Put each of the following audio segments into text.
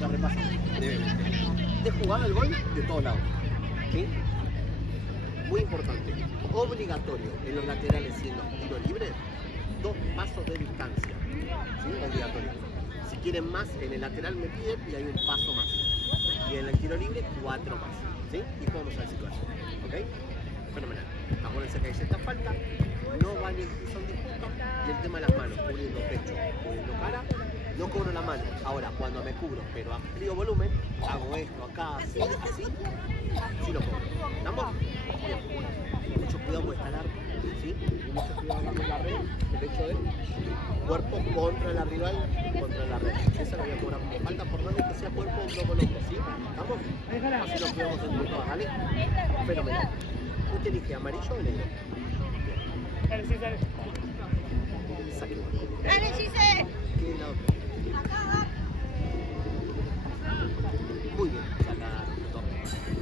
la repasamos brevemente. De jugada al gol de todos lados. ¿Sí? Muy importante. Obligatorio en los laterales y en los tiros libres, 2 pasos de distancia. ¿Sí? Obligatorio. Si quieren más, en el lateral me piden y hay un paso más. Y en el tiro libre, 4 más. ¿Sí? Y jugamos a la situación. ¿Ok? Fenomenal. Acuérdense que hay cierta falta, no vale el piso en disputa. Y el tema de las manos, cubriendo pecho, cubriendo cara, no cubro la mano. Ahora, cuando me cubro, pero amplío volumen, hago esto acá, así, así, sí lo cubro. ¿Estamos? Bien. Mucho cuidado porque está largo, ¿sí? Y mucho cuidado con la red, el hecho de cuerpo contra la rival, contra la red. Esa la voy a cobrar como falta, por no que sea cuerpo hombro con hombro, ¿sí? ¿Estamos? Así nos cuidamos entre todos, ¿vale? Fenomenal. ¿Usted elige amarillo o negro? Dale, sí, dale. ¡Dale, Gise! ¿Qué lado? Muy bien, saca.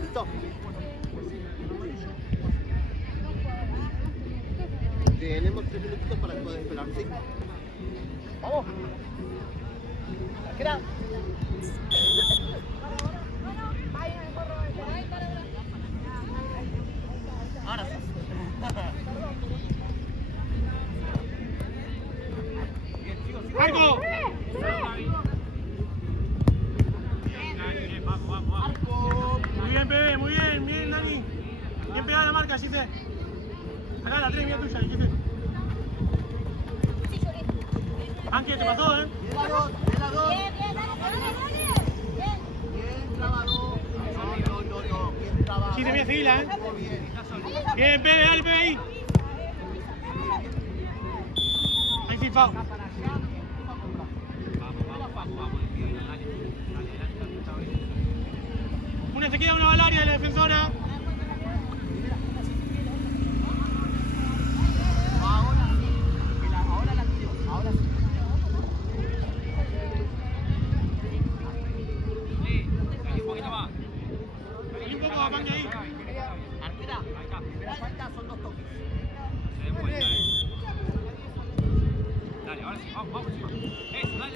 ¿Listo? Tenemos 3 minutitos para poder esperar, ¿sí? ¡Vamos! ¡Queda! Ahora sí. ¡Marco! Muy bien, Pepe, muy bien, bien, Dani. Bien pegada la marca, Gise. Acá la 3, mía tuya, Gise. Ángel, te pasó, ¿eh? Bien la 2, bien la 2. Bien, Bien trabado. No. Bien trabado. Gise, mira, seguila, ¿eh? Muy bien. Bien, Pepe, dale, Pepe, ahí. Ahí sí, Fau. Una se queda, una va al área de la defensora. Ahora sí. Ahora la tiro. Ahora sí. Y un poco Apangue ahí. Arquera, primera falta son 2 toques. Dale, ahora sí, vamos encima. Eso, dale.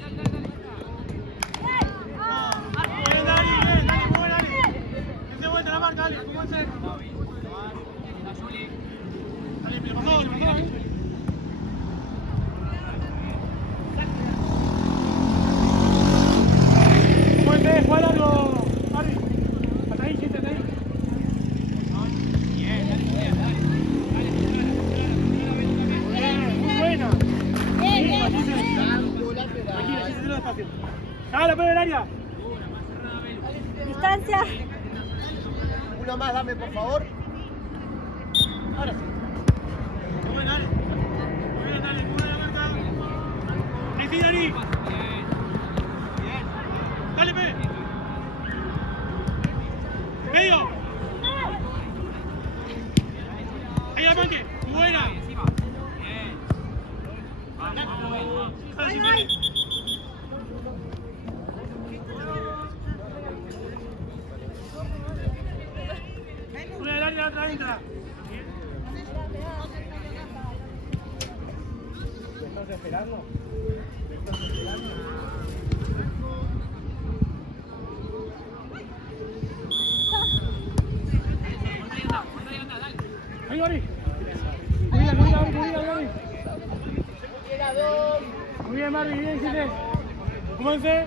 Bien, Dani, bien, Dani, muy bien, Dani. Dense vuelta la marca, dale, ¿cómo hacer? Dale, le pasó, ¿eh? Fuerte, juega largo, Ari. Hasta ahí, Gise, hasta ahí. Muy buena. Tranquila, Gise, hazlo despacio. ¡Cágala, Pedro, del área! Distancia. Uno más, dame por favor. Ahora sí. Muy bien, dale. Muy bien, dale, muy buena marca. Ahí sí, Dani. Dale, Pe. Medio. Ahí la manque. Muy buena. Dale, sí, Pe. Una del área y la otra entra. ¿Me estás esperando? Ahí, Gary. Muy bien, Gary. Muy bien, Marvin, bien, Gise. Cómanse.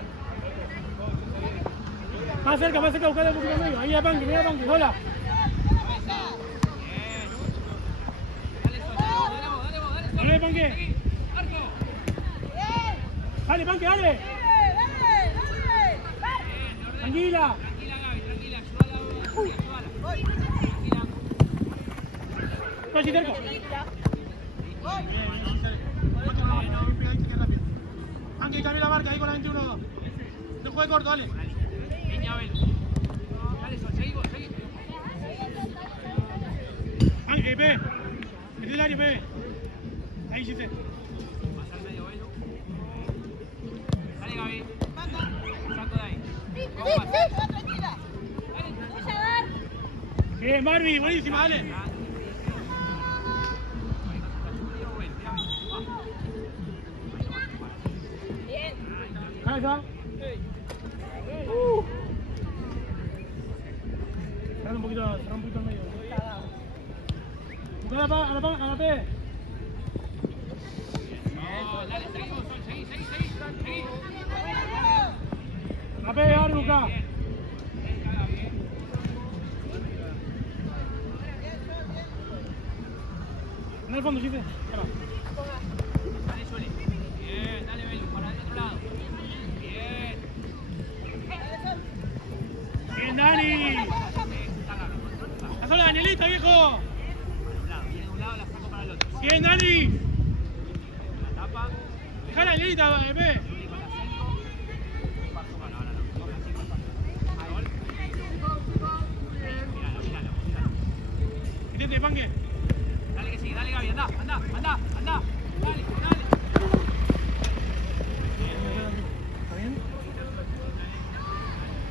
Más cerca, buscale un poquito medio. Ahí a Panque, mira a Panque, sola. Dale, Panque. Dale, Panque, dale. Tranquila. Casi cerca. Panque, cambia la marca ahí con la 21. No juegue corto, dale. Ángel, Pe. Mete el área, Pe. Ahí, Gise. Pasa al medio, Belu. Dale, Gaby. Saco de ahí. Tranquila. Voy a dar. Bien, Marvin, buenísima, dale. Bien. Cabeza. cerrá un poquito el medio. Busca a la P. Dale, seguimos, seguí. La P, ahora busca. En el fondo, Chife. Dale, Juli. Bien, dale, Belu, para el otro lado. Bien. Bien, Dani. ¡La sola, Danielita, viejo! Viene de un lado, la saco para el otro. Bien, Dani. La tapa. Dejá la Danielita, P. Juli con la 5. Un paso para ahora, no. Con la 5 paso. Gol. Míralo. Intente, Panque. Dale que sigue, dale, Gaby, anda. Dale. ¿Está bien?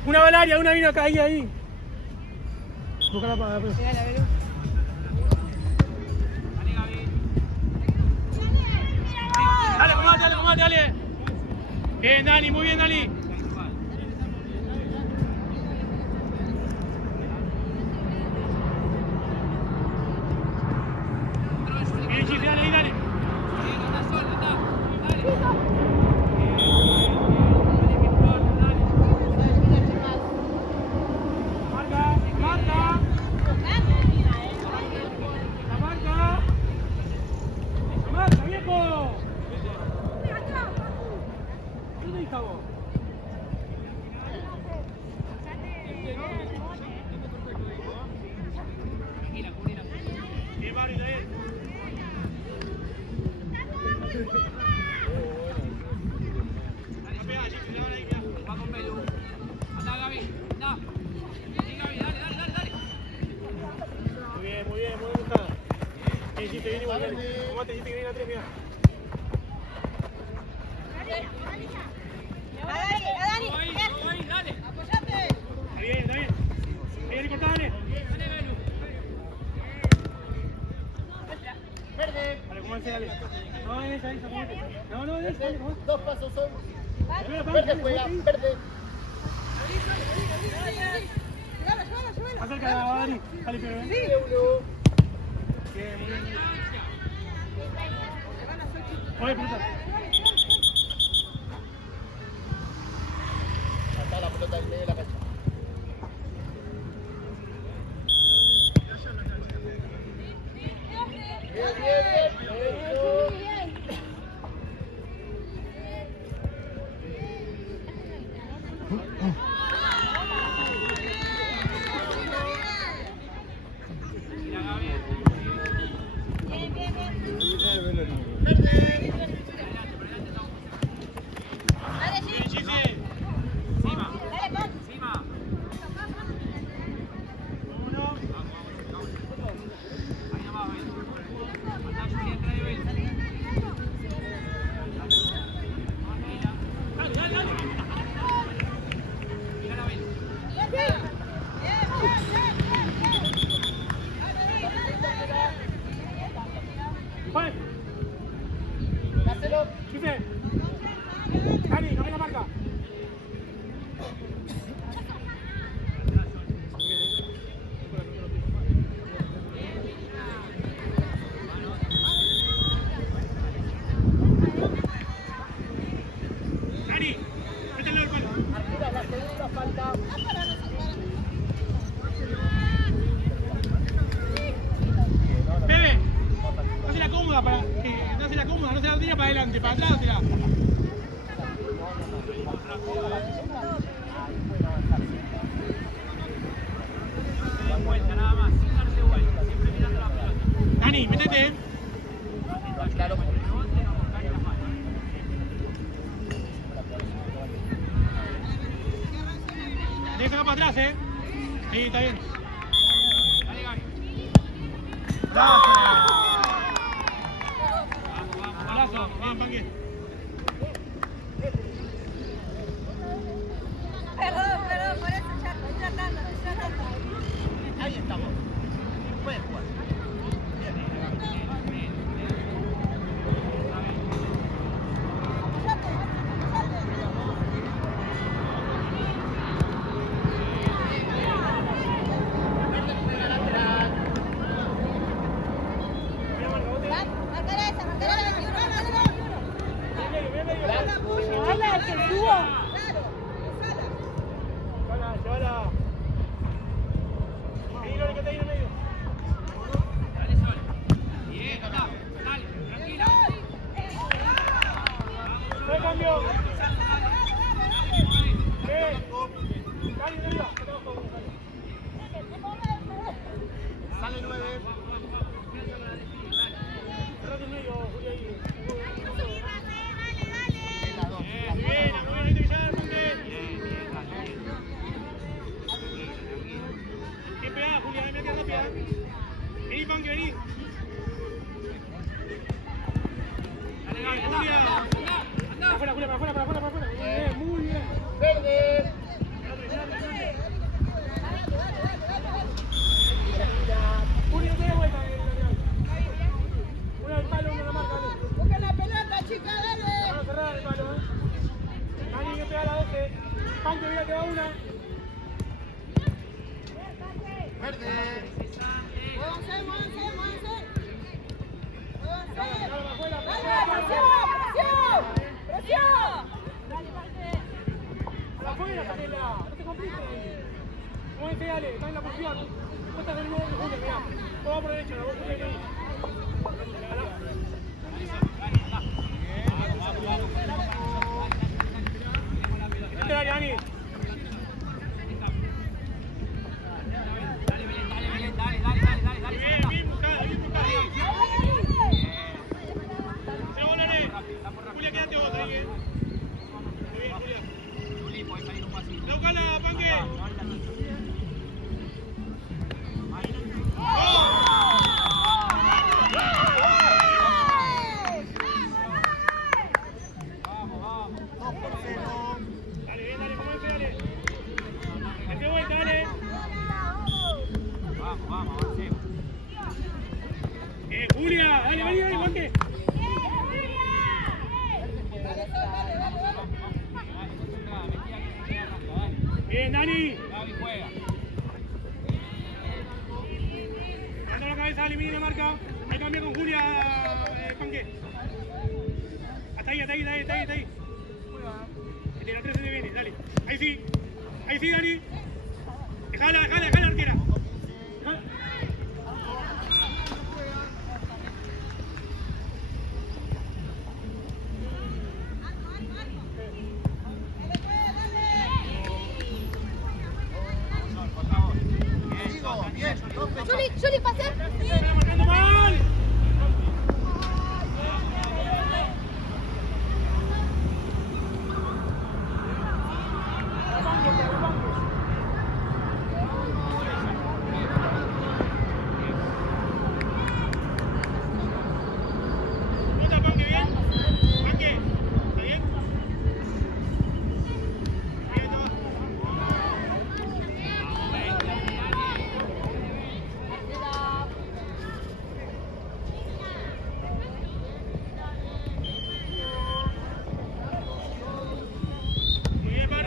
Una Valaria, una vino acá, ahí. Busca la paga, pues. Dale, Gaby. Dale, dale. Bien, Dani, muy bien, Dani. Bien, Chife, dale. Dale. Marca. La marca, viejo. ¿Dónde está vos? Bien, Mario, está bien. Va con Belu. Anda, Gaby. Anda. Sí, Gaby, dale. Muy bien, buscada. Bien, Chife, bien igual, dale. Tomate, Chife, que viene a 3, mira. Dani, Ahí, dale. apoyate. Está bien. Bien, cortá, dale. Dale, Belu. Dale, como ese, dale. No, esa, como esa. No, esa, dale, como esa. 2 pasos son. Verde, Juega, verde. Llévalo. Acerca a Dani. Dale, pero ven. Bien, muy bien. Oye, puta. Acá la pelota del medio de la cancha. Mira, Gaby. Bien, Chife. Encima. Uno. Ahí nomás, Belu. Anda, Juli, entra de Belu. Dale. Mira la Belu. Vale. Hacelo. Chife. Dani, cambia la marca. Dani, mételo al palo. Arturo, la segunda falta. Bebe, no se la cómoda, no se la tira para adelante, para atrás, tira. Da vuelta nada más, sin darse vuelta. Siempre mirando la pelota. Dani, métete. Claro. Rebote, no con caer las manos. Deja sacar para atrás, Sí, está bien. Dale, Gaby. Gracias. Vamos. Golazo, bien, Panque. Perdón, por eso ya estoy tratando. Ahí estamos. Pueden jugar. Apoyate. Panque, vení. Dale, Gaby, anda, Julia. anda, anda. Afuera, Julia, para afuera. Muy bien. Verde. Julia, no te dé vuelta. Una al palo, una a la marca, dale. Busca la pelota, chica, dale. Vamos a cerrar el palo, Dani, que pega la 12. Panque, mira que va una. Verde. Muévanse, muévanse, muévanse. Muévanse. Dale, para afuera. Dale, presión, presión. Presión. Dale, parte. A la afuera, Canela. No te compliques. Muévete, dale. Está en la posición. Vos estás del nuevo que Julia, mirá. Vos vas por derecha, vos por derecha. Dale, Dani. Dale, Bien buscado. Se volaré. Julia, quédate vos ahí, Muy bien, Julia. La buscala, Panque. Dale, bien, dale, como dice, dale. Date vuelta, dale. Julia, dale, vení, Panque. Bien, Dani. Mando la cabeza, elimina la marca. Me cambia con Julia, Panque. Hasta ahí. De la 13 te viene, dale. Ahí sí, Dani. Dejala, arquera. Dejala. Juli, pase. ¡Está marcando mal! ¿Cómo está, Panque? ¿Bien? ¿Panque? ¿Está bien? Bien, ¿no? Muy bien, Barry.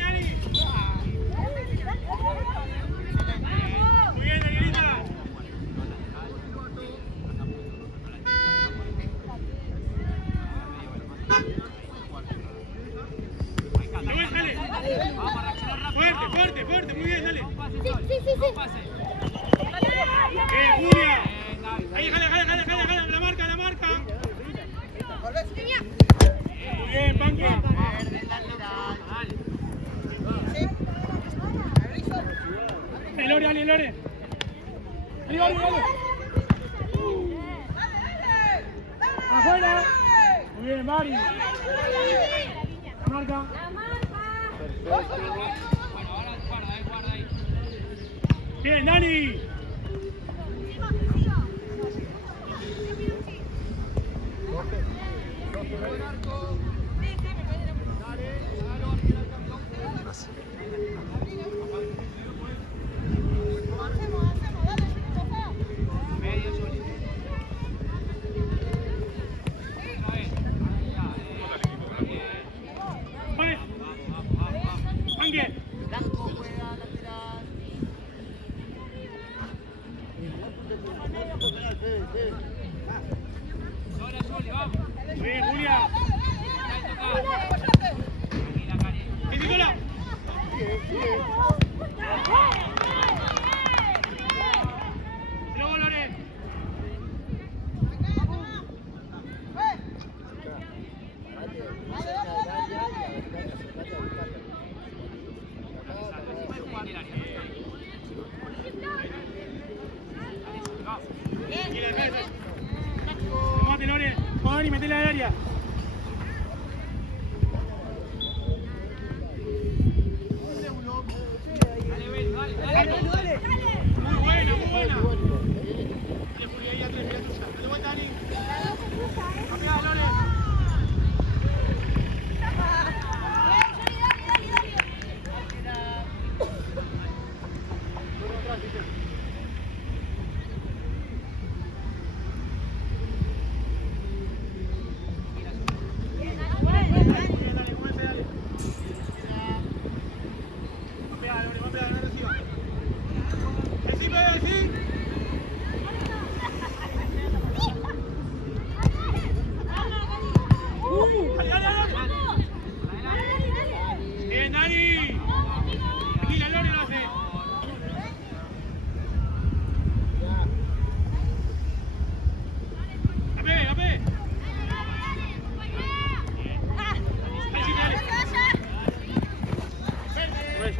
Dale. Muy bien, Danielita. Dale. Fuerte. Muy bien, dale. Sí. Julia. Ahí, jala. La marca. Muy bien, Panque. Lore. Dale. Afuera. Muy bien, Mari. La marca. Guarda ahí. Bien, Dani. Vale. Panque. Blanco juega lateral. Muy bien, Julia. Sí, sola. Luego, Lore. Y la cabeza. Tomate, Lore. Juan y metela al área. Dale. Muy buena.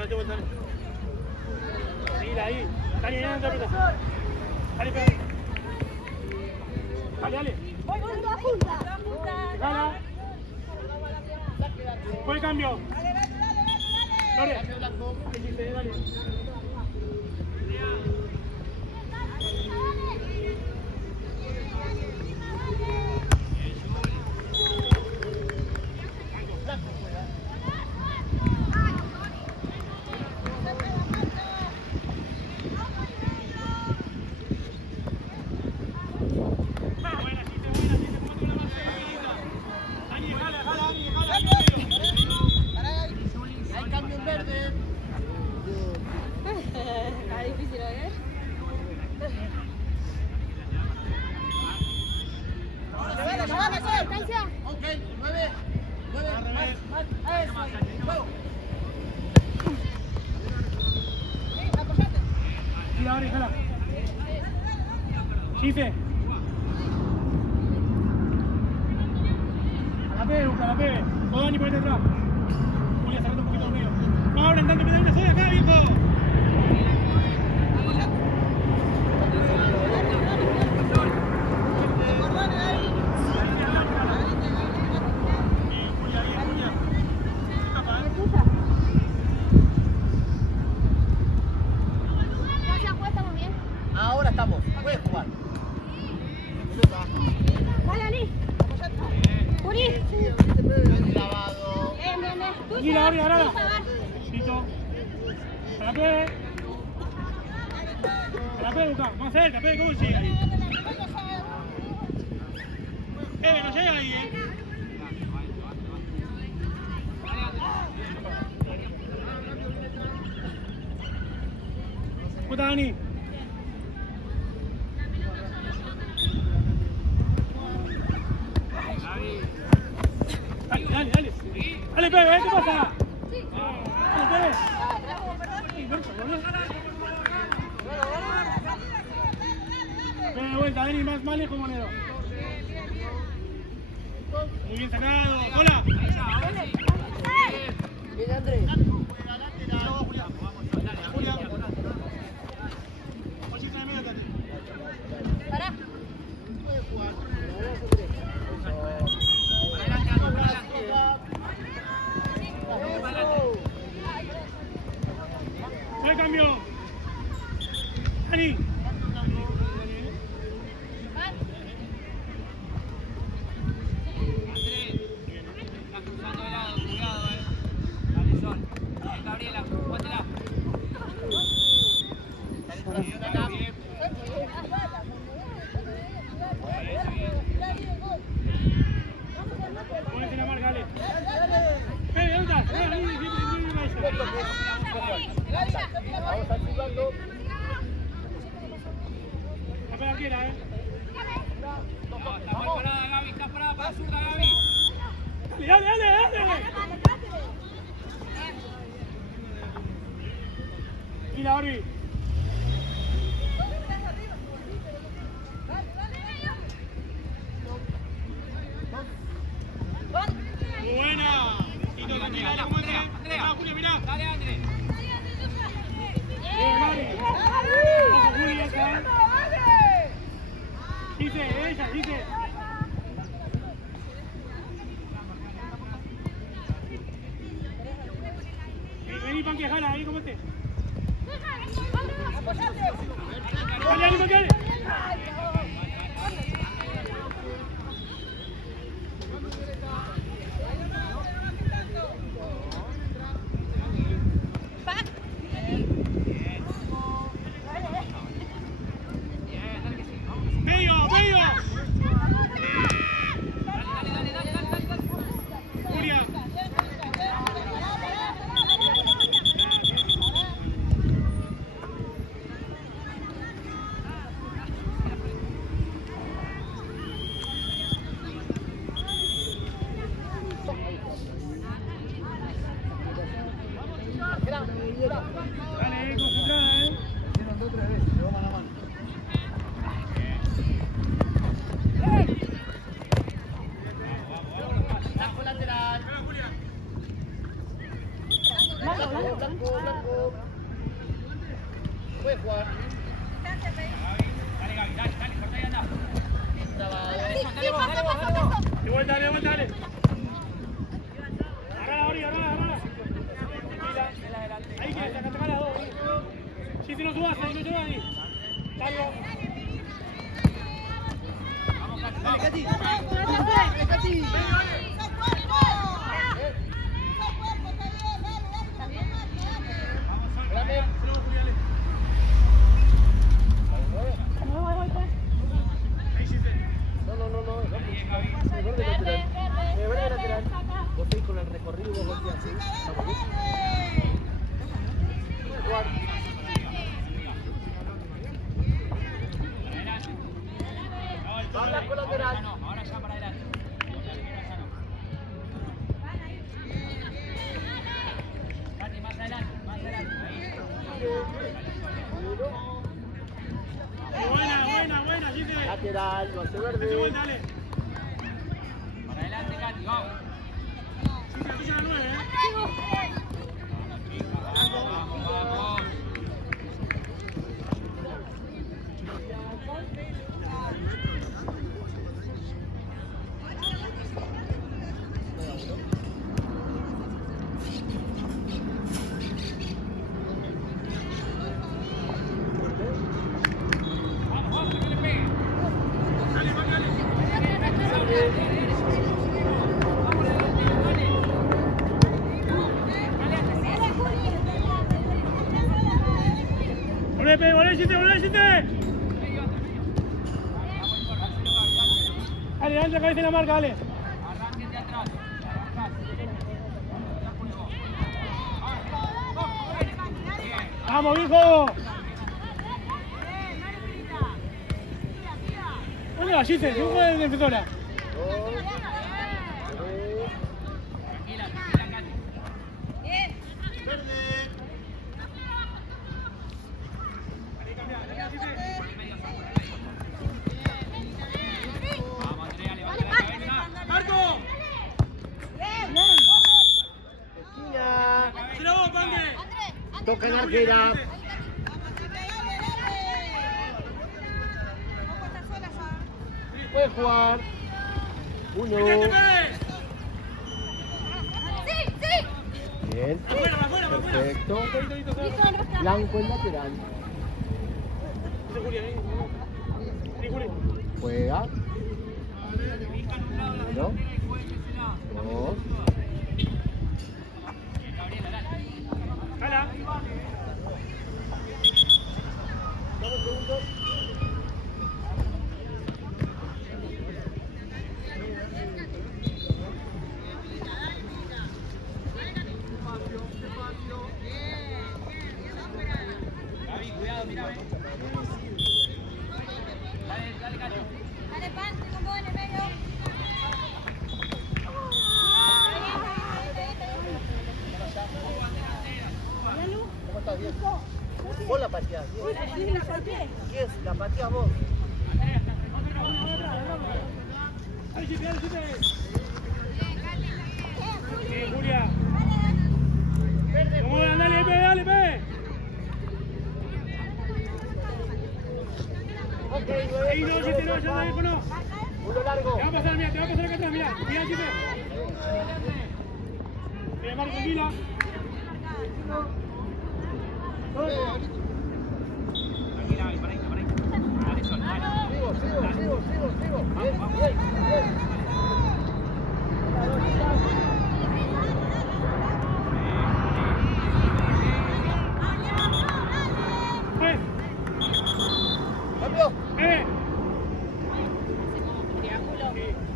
date vuelta. Seguila ahí. Dale, dale, interpretación. Dale, pega. Dale, dale. Dejala. Fue el cambio. Dale. Dale. Hay cambio en verde. Está difícil, ¿eh? Distancia. Ok, 9. Más. Juego. Apoyate. Mira, ahora, déjala. Chife. A la pegue, busca, a la pegue. Todo Dani, ponete atrás. Julia, sacando un poquito medio. No abren tanto que me da una sola acá, viejo. Ahora estamos. Puedes jugar. Dale, Ani. Juli. Clavado. Bien. Mira, ahora, ahora. Listo. A la pegue. A la pegue, busca. Más cerca, pegue, ¿cómo sigue ahí? No llega ahí, ¿Cómo está, Dani? Dale. Dale, Pepe, ¿qué pasa? Dale, Pepe. Ven de vuelta, Dani, más lejos, Monero. Muy bien sacado. ¡Hola! Bien, Andrés. Julia. Pollito en el medio, Tati. Pará. No hay cambio. Dani. Está cruzando de lado, cuidado, Dale, Sol. Gabriela, jugátela. Bien. Ponete la marca, dale. ¿Dónde estás? Vamos a jugarlo. La pega arquera, No, está mal parada, Gaby. Está parada para zurda, Gaby. Dale. Mira, Orbi. Buena. Tito, tranquila, ¿cómo es? Andrea. Julia, mirá. Dale, André. Bien, Mari. Vamos, Julia, acá. Dice. Vení, Panque, jala, ahí, ¿cómo estés? Dale, Ani, Panque. Medio. Dale. Julia. Dale, concentrada, Taco lateral. Blanco. Puede jugar. Dale, Gaby, dale, corta y anda. De vuelta, dale. Agarra. Ahí que saca las dos. Si no subas ahí. Dale. Vamos, Cati. Dale, Cati. Verde lateral. Vos seguís con el recorrido, vos volteás así. Vamos, ¿sí? Puede jugar. Va Blanco lateral. Ahora ya para adelante. Cati, más adelante. Buena, Gise. Lateral, lo hace verde. Dale. Para adelante, Cati, vamos. Gise, la tuya la 9, Vamos. Vamos, que no le pegue. ¡Volé, Gise! Dale, anda, cabeza en la marca, dale. Arranquen de atrás. ¡Vamos, viejo! ¿Dónde va, Gise? ¿Se juega de defensora? Tranquila, Cati. Vamos, Andrea, levanta la cabeza. ¡Marco! Esquina. ¡Se la vos, Pande! Toca en arquera. Puede jugar. Uno. Bien. ¡Afuera! Perfecto. Blanco el lateral. Juega. Uno. Dos. Gabriela, dale. ¡Jala! Dame un segundo. Gaby, cuidado, mira, ven. Dale, Cati. Dale, Pan, con vos en el medio. ¿Cómo estás? Bien. Vos la pateás. Bien. Yes, la pateás vos. ¡Dale, Gise! Bien, Julia. Vamos, dale, pe. Ok, Ahí no, Gise, no, ya no, no. Uno largo. Te va a pasar acá atrás, mirá, Gise. Marco, tranquila. Tranquila, Gaby, para ahí. Dale, Sol, dale. Sigo. Bien. Cambio.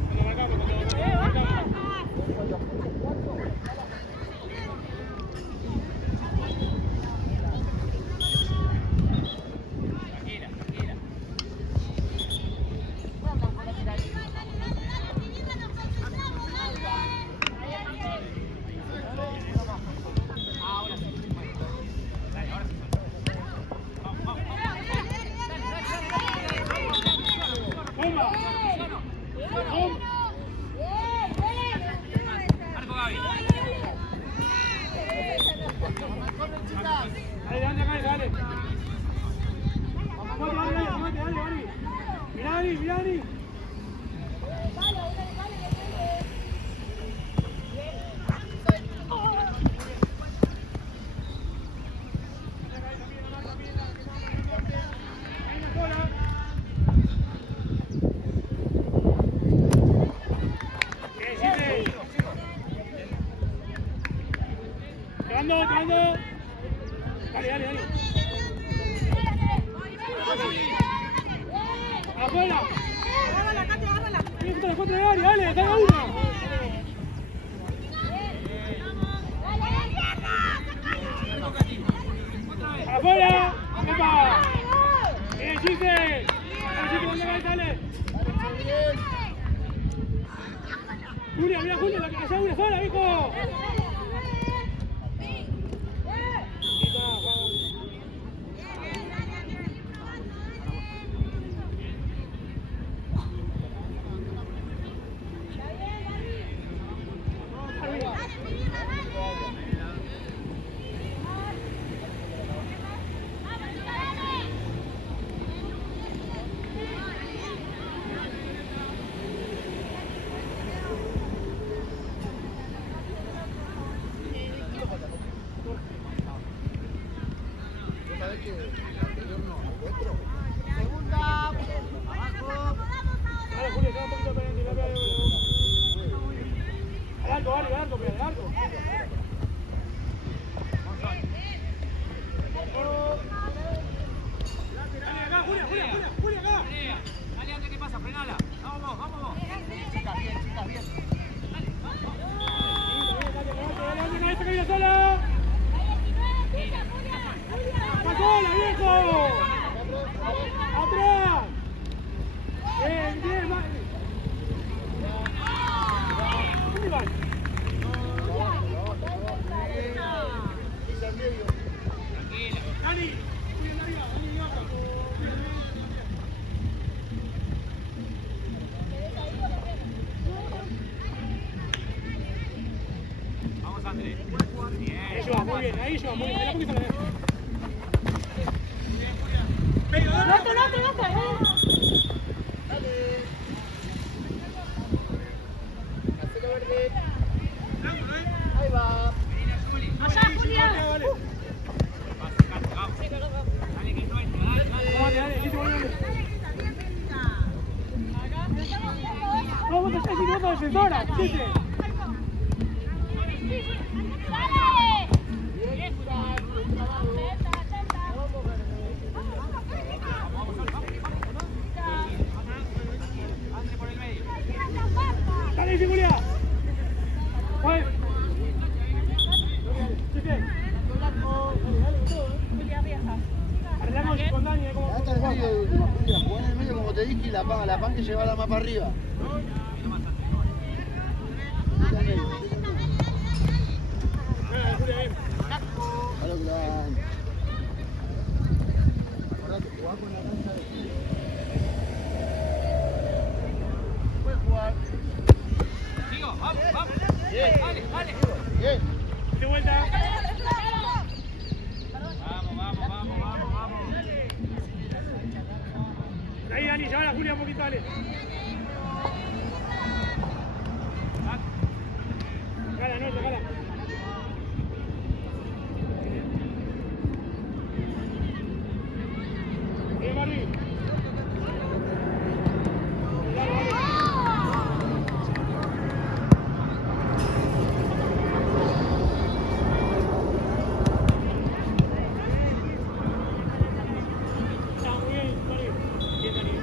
Cuando marcamos. Dale, dale, dale. Vamos, dale, Dani. Mirá, Dani. Dale. Afuera. Agárrala, Katy, agárrala. Tienes que la contra de Ari, dale, cada uno. Afuera. ¡Epa! Chiste. ¿Dónde vas? Dale. Julia, mira, Julia, allá una sola, hijo. La pan que lleva más para arriba. Acordate, jugá con la cancha de... Puedes jugar. Sigo, vamos. Bien. Dale. Bien. De vuelta. Vamos. Ahí, Dani, lleva la Julia un poquito, dale. Sacala. Marri. Está muy bien, Marri. Bien, Dani.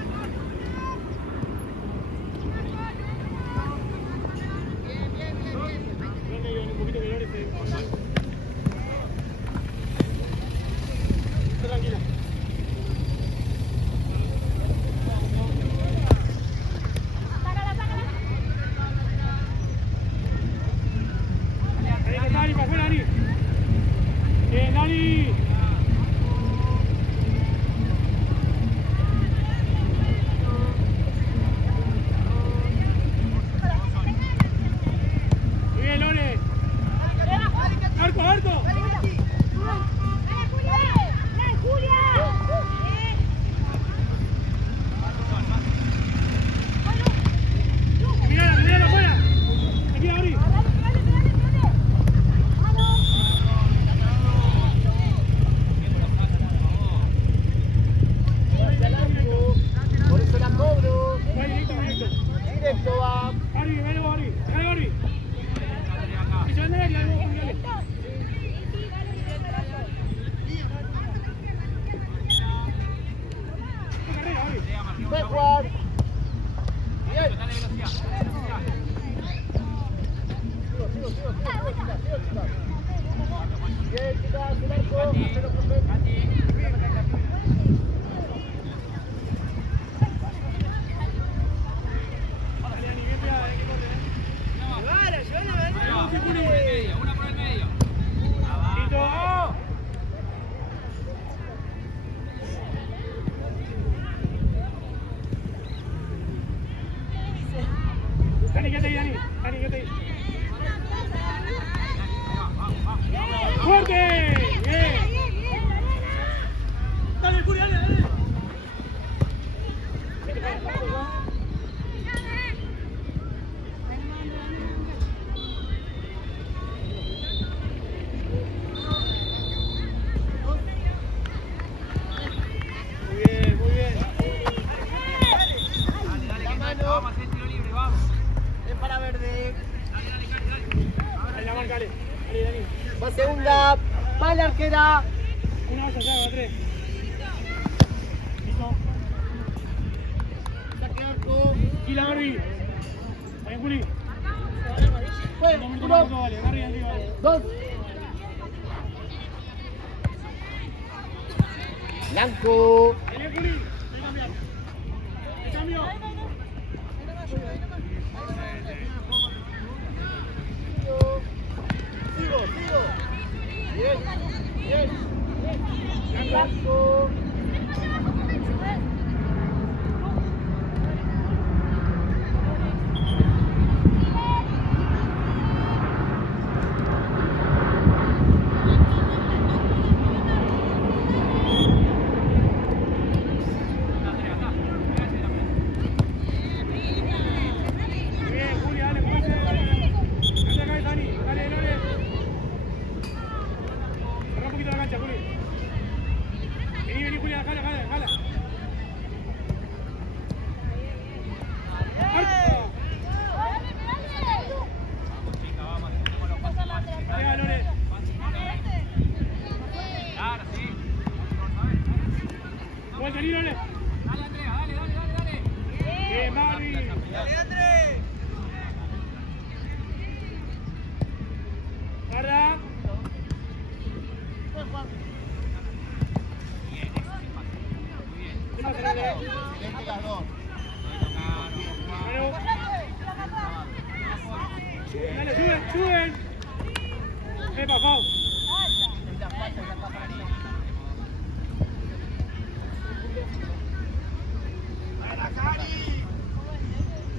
Vale, arquera. Una vez allá, 3. Listo. Saque arco. Y la Barbie. Ahí, Juli. Fue, Un momento, uno, vale. Barbie, arriba, vale. 2. Blanco. Ahí, Juli. Ahí cambiar. Ahí cambio. Sigo. Bien. Blanco. Bien, Juli, dale, como dice. Dale acá, Dani. Dale. Cerrá un poquito la cancha, Juli. Vení, Juli, jala. Dale, Lore. Claro, sí. Vuelta, Lore. Dale, Andrea, dale. Bien, Barbie. Guarda. ¿Qué pasa, Lore? Excelente las dos. Bueno. Dale, suben. Epa, Fau.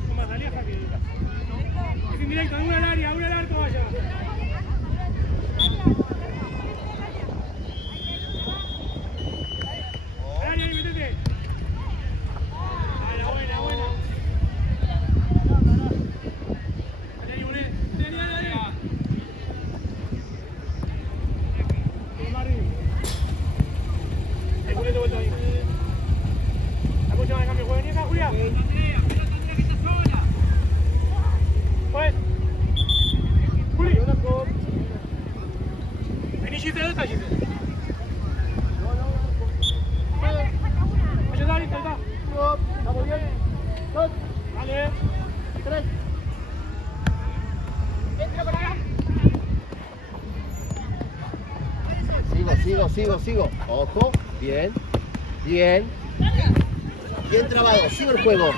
Toma, salí a Jaque. Es indirecto, una al área, una al arco, vaya. Al área, ahí, metete. Buena. Dale, Bonet. Dale. Bien, Marvin. El Bonet de vuelta ahí. La próxima de cambio, juega. Vení acá, Julia. Andrea, que está sola. Pues. Juli. Vení, Gise, ¿dónde está Gise? Vaya, dale, está. Estamos bien. 2, Dale. 3. Sigo. Ojo. Bien trabado. Sigo el juego.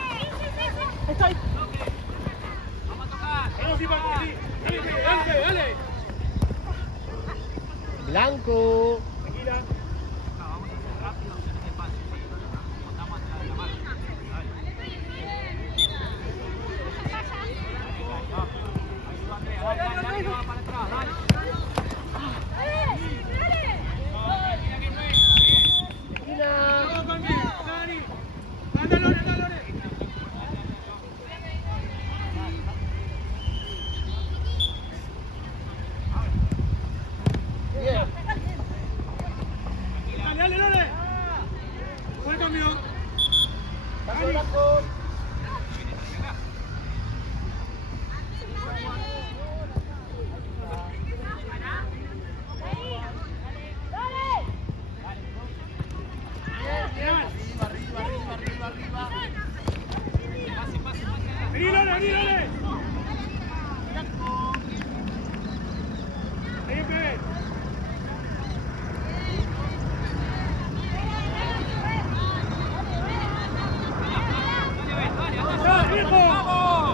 Está ahí. Vamos a tocar. Vamos, sí, dale. Blanco. Tranquila. Vamos a hacer rápido, que no te pase. Estamos atrás de la marca. Dale. Ayuda, Andrea. Dale, que va para atrás. Dale. Todo conmigo, Dani. Anda, Lore. Bien. Dale, Lore. Buen cambio. Paso blanco. Arriba. Vení, Lore. Ahí, Pepe. ¡Dale, viejo!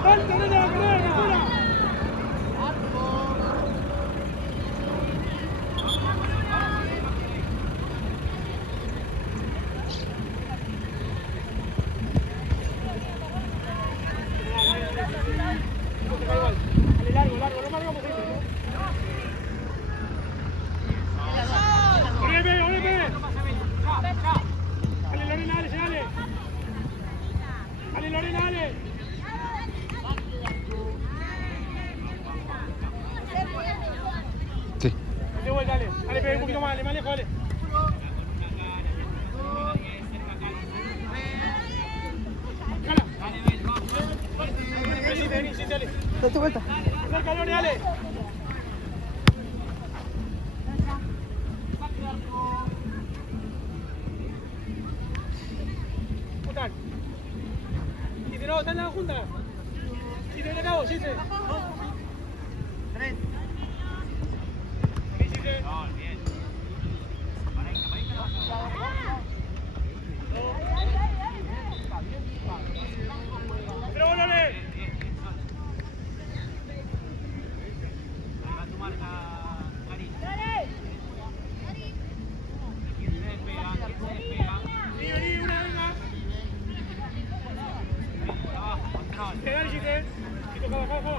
¡Dale, torneo de la carrera, fuera! Dale, largo, no marcamos esto, ¿no? Pepe. Dale, Lorena, dale. Sí. De vuelta, dale, Pepe, un poquito más lejos, dale. Jala. Vení, dale. Date vuelta. Cerca, Lore, dale. están las juntas. Sí, te acabo, sí, sí. 3. Sí, sí, sí. No, bien. Pareja, pareja. Pero volale. Bien, bien, bien, suave. Ahí va tu marca, Cari. ¿Quién se despega? ¿Quién se despega? Vení, vení, una, venga. Abajo, control. Pegar, sí, sí. Y toca abajo.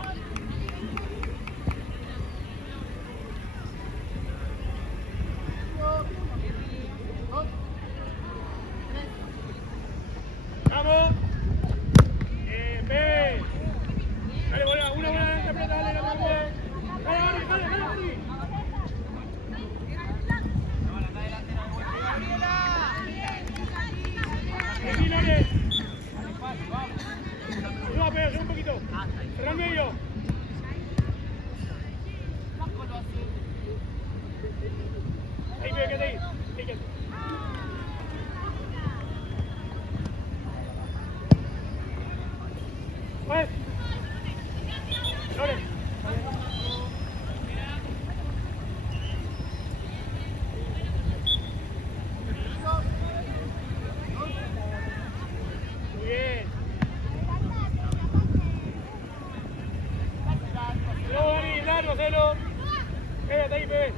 Vamos. Ve. Dale, bola, una bola de pelota, dale, dale, dale. Dale, dale, dale, dale. No, la está delantera de vuelta. Vení, dale. Dale, fácil, vamos. Ayuda a pegar, ayuda un poquito. Cerra el medio. Ahí, ve, quédate ahí. Ahí, quédate. Pues. Dale. Muy bien. Luego, Dani, largo, celo. Quédate ahí, bebé.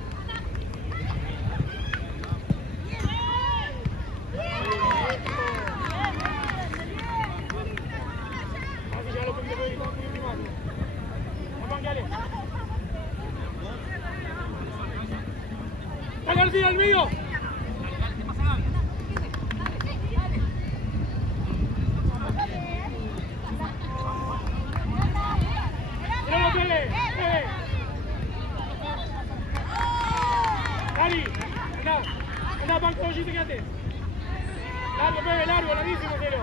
Así ya lo poquito, bebé, un poquito más. Vamos, dale. Dale, García, al medio. Dale, dale, te pasa Gaby. Tiralo, Pele. Dani, anda, banco, Ollito, quédate. Largo, Pele, largo, larguísimo, celo.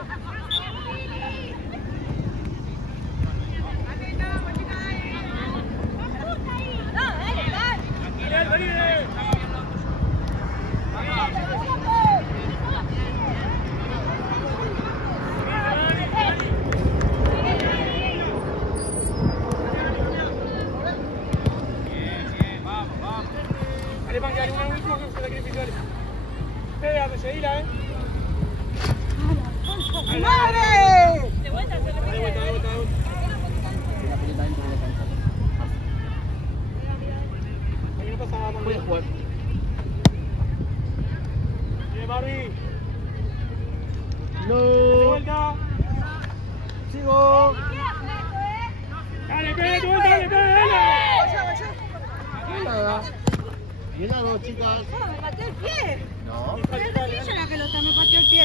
Dale, dale. Bien, bien, vamos, vamos. Dale, Pan, dale, una última que se sacrificio, dale. Pégate, seguila, ¡Madre! De vuelta, se Dale, vuelta, vuelta, vuelta. La pelota dentro de la cancha. Ahí no pasa nada, Puedes jugar. Bien, Barbie. De No. vuelta. Sigo. Dale, Pele, de vuelta, dale, Pele, dale. Nada. Llenado, chicas. Me pateó el pie. No. Es ella la pelota, me pateó el pie.